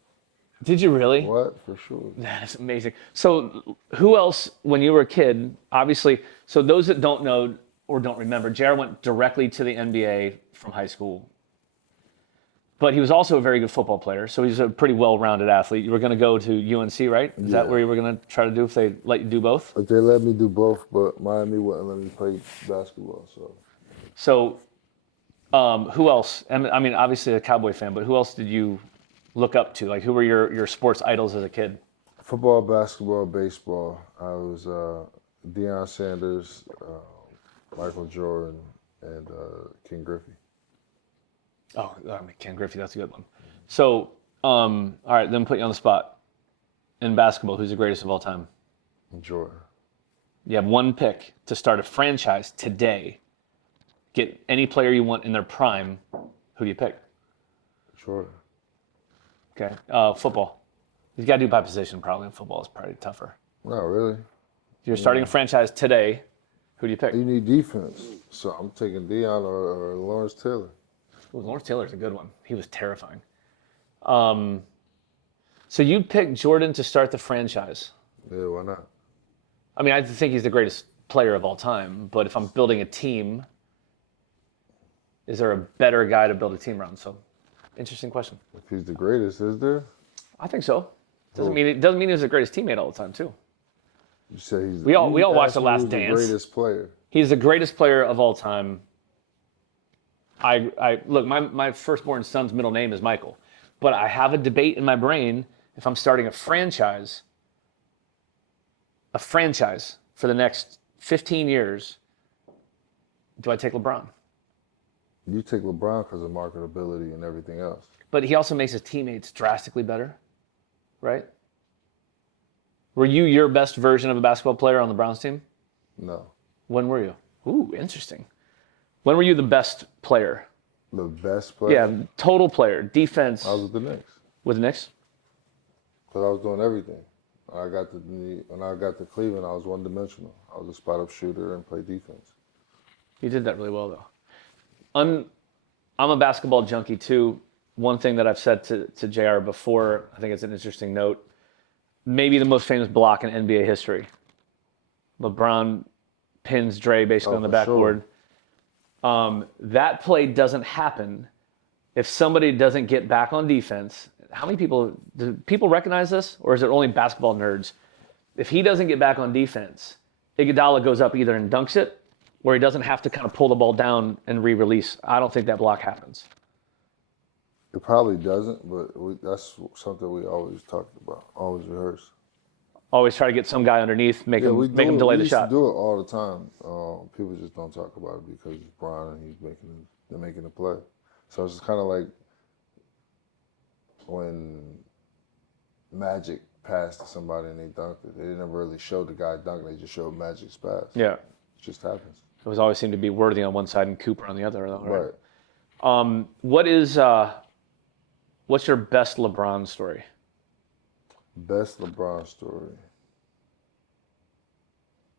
Did you really? What? For sure. That's amazing. So who else, when you were a kid, obviously, so those that don't know or don't remember, JR went directly to the NBA from high school. But he was also a very good football player, so he's a pretty well-rounded athlete. You were going to go to UNC, right? Is that where you were going to try to do if they let you do both? But they let me do both, but Miami wouldn't let me play basketball. So Who else? And I mean, obviously a Cowboy fan, but who else did you look up to? Like, who were your sports idols as a kid? Football, basketball, baseball. I was Deion Sanders, Michael Jordan, and Ken Griffey. Oh, I mean, Ken Griffey, that's a good one. So, all right, then put you on the spot. In basketball, who's the greatest of all time? Jordan. You have one pick to start a franchise today. Get any player you want in their prime. Who do you pick? Jordan. Okay. Football. You got to do by position probably in football. It's probably tougher. Not really. You're starting a franchise today. Who do you pick? You need defense. So I'm taking Deion or Lawrence Taylor. Ooh, Lawrence Taylor's a good one. He was terrifying. So you'd pick Jordan to start the franchise. Yeah, why not? I mean, I think he's the greatest player of all time, but if I'm building a team, is there a better guy to build a team around? So, interesting question. If he's the greatest, is there? I think so. Doesn't mean he's the greatest teammate all the time, too. You say he's. We all watched The Last Dance. The greatest player. He's the greatest player of all time. I look, my firstborn son's middle name is Michael, but I have a debate in my brain if I'm starting a franchise for the next 15 years. Do I take LeBron? You take LeBron because of marketability and everything else. But he also makes his teammates drastically better, right? Were you your best version of a basketball player on the Browns team? No. When were you? Ooh, interesting. When were you the best player? The best player? Yeah, total player, defense. I was with the Knicks. With the Knicks? Because I was doing everything. When I got to Cleveland, I was one-dimensional. I was a spot-up shooter and played defense. You did that really well, though. I'm a basketball junkie, too. One thing that I've said to JR before, I think it's an interesting note, maybe the most famous block in NBA history. LeBron pins Dre basically on the backboard. Sure. That play doesn't happen if somebody doesn't get back on defense. How many people, do people recognize this? Or is it only basketball nerds? If he doesn't get back on defense, Iguodala goes up either and dunks it, or he doesn't have to kind of pull the ball down and re-release. I don't think that block happens. It probably doesn't, but that's something we always talked about, always rehearse. Always try to get some guy underneath, make him delay the shot. We do it all the time. People just don't talk about it because it's Bron and they're making the play. So it's kind of like when Magic passed to somebody and they dunked it. They didn't really show the guy dunking, they just showed Magic's pass. Yeah. It just happens. It was always seemed to be Worthy on one side and Cooper on the other, though, right? What's your best LeBron story? Best LeBron story.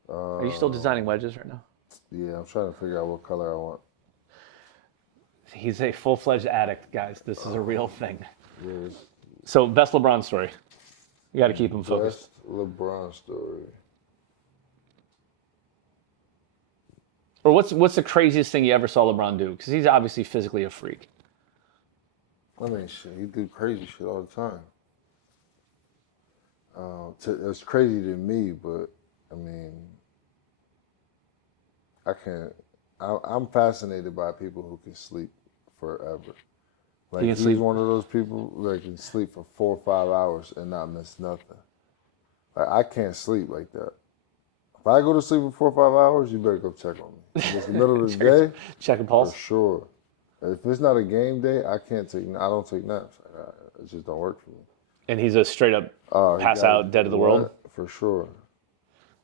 Are you still designing wedges right now? Yeah, I'm trying to figure out what color I want. He's a full-fledged addict, guys. This is a real thing. Yes. So, best LeBron story. You got to keep him focused. Best LeBron story. Or what's the craziest thing you ever saw LeBron do? Because he's obviously physically a freak. I mean, shit, he do crazy shit all the time. It's crazy to me, but I mean, I can't. I'm fascinated by people who can sleep forever. Like he's one of those people that can sleep for 4 or 5 hours and not miss nothing. Like I can't sleep like that. If I go to sleep for 4 or 5 hours, you better go check on me. If it's the middle of the day, check a pulse. For sure. If it's not a game day, I don't take naps. It just don't work for me. And he's a straight up pass out, dead of the world? For sure.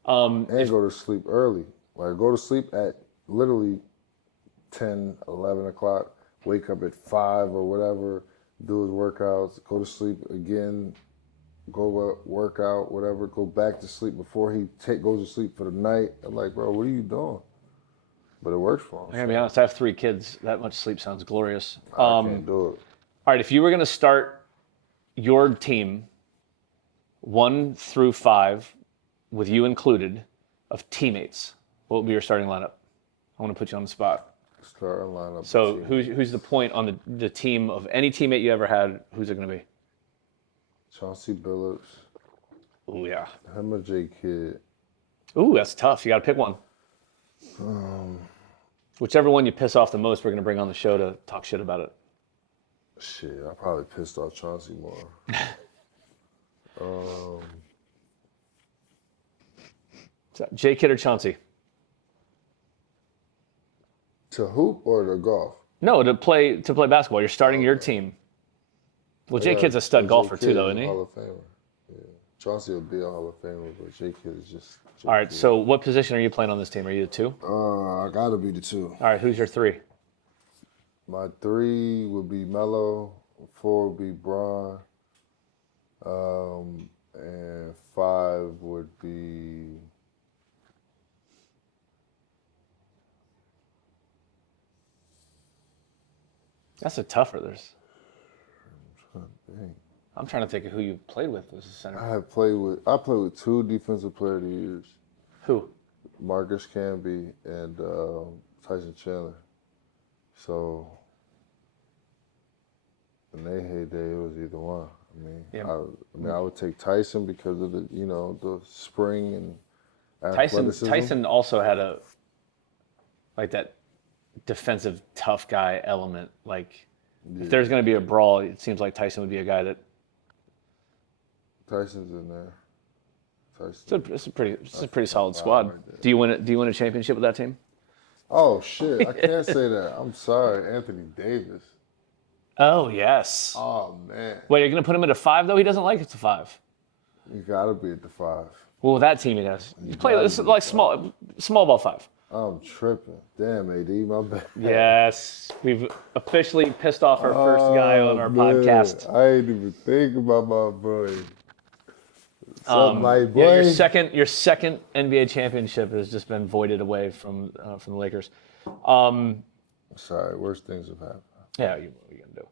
And go to sleep early. Like go to sleep at literally 10, 11 o'clock, wake up at 5 or whatever, do his workouts, go to sleep again, go work out, whatever, go back to sleep before he goes to sleep for the night. I'm like, bro, what are you doing? But it works for him. I gotta be honest, I have 3 kids. That much sleep sounds glorious. I can't do it. All right, if you were gonna start your team 1 through 5, with you included, of teammates, what would be your starting lineup? I want to put you on the spot. Starting lineup. So who's the point on the team of any teammate you ever had? Who's it going to be? Chauncey Billups. Oh yeah. Him or J. Kidd. Ooh, that's tough. You got to pick one. Whichever one you piss off the most, we're going to bring on the show to talk shit about it. Shit, I probably pissed off Chauncey more. So, J Kidd or Chauncey? To hoop or to golf? No, to play basketball. You're starting your team. Well, J Kidd's a stud golfer too, though, isn't he? Hall of Famer. Yeah. Chauncey will be a Hall of Famer, but J Kidd is just. All right. So, what position are you playing on this team? Are you the 2? I gotta be the 2. All right. Who's your 3? My 3 would be Melo. 4 would be Bron. And 5 would be. That's a tougher. Dang. I'm trying to think of who you played with as a center. I played with 2 defensive player of the years. Who? Marcus Camby and Tyson Chandler. So in their heyday, it was either one. I mean, Yeah. I would take Tyson because of the spring and athleticism. Tyson also had that defensive tough guy element. Like, if there's going to be a brawl, it seems like Tyson would be a guy that. Tyson's in there. It's a pretty solid squad. Right, do you win a championship with that team? Oh shit! I can't say that. I'm sorry, Anthony Davis. Oh yes. Oh man. Wait, you're going to put him at a 5 though? He doesn't like it to 5. You gotta be at the 5. Well, with that team, he does. You play this like small ball 5. I'm tripping. Damn, AD, my bad. Yes, we've officially pissed off our first guy on our podcast. I ain't even think about my boy. Boy. Yeah, your second NBA championship has just been voided away from the Lakers. Sorry, worse things have happened. Yeah, what are you gonna do?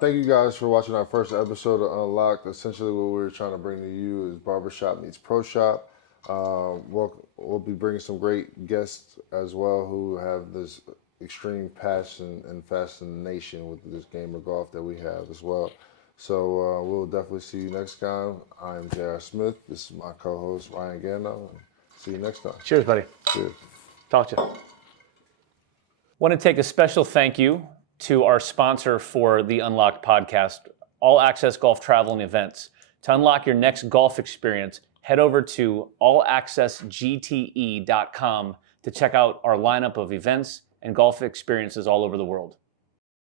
Thank you guys for watching our first episode of Unlocked. Essentially, what we're trying to bring to you is Barber Shop meets Pro Shop. We'll be bringing some great guests as well who have this extreme passion and fascination with this game of golf that we have as well. So we'll definitely see you next time. I'm J.R. Smith. This is my co-host, Ryan Gano. See you next time. Cheers, buddy. Cheers. Talk to you. Want to take a special thank you to our sponsor for the Unlocked podcast, All Access Golf Travel and Events. To unlock your next golf experience, head over to allaccessgte.com to check out our lineup of events and golf experiences all over the world.